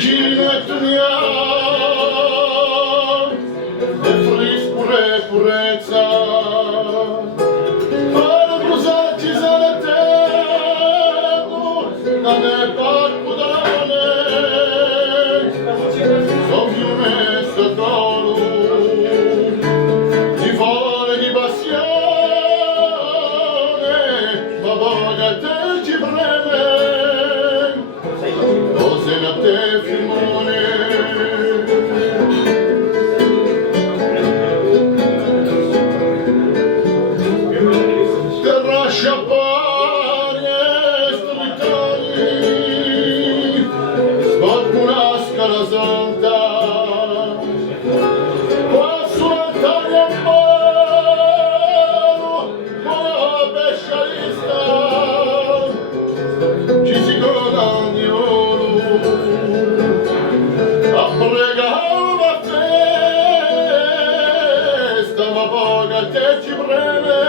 vicino e tu mi e fris purezza fare cruzarci sale te da ne pacco d'ale son più messo d'oro di fare di passione ma voglia te ci preme cose na te filmone sciappare stritoni qualcuna scala santa qua sull'altare un mano buona pescialista ci si coda ogni oro a pregare la festa ma poca che ci preme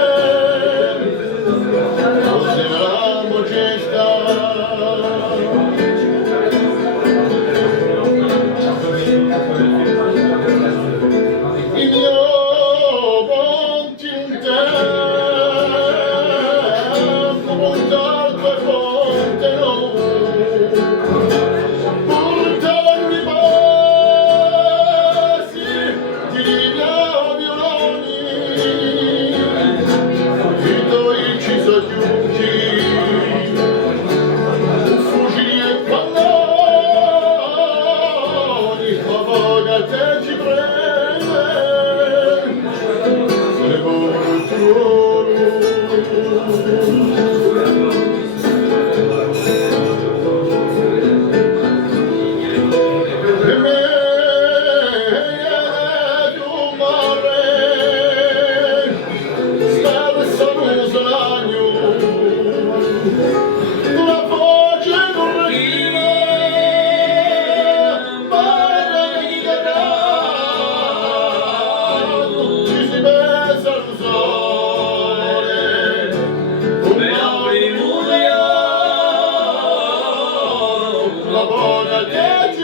la buona che ci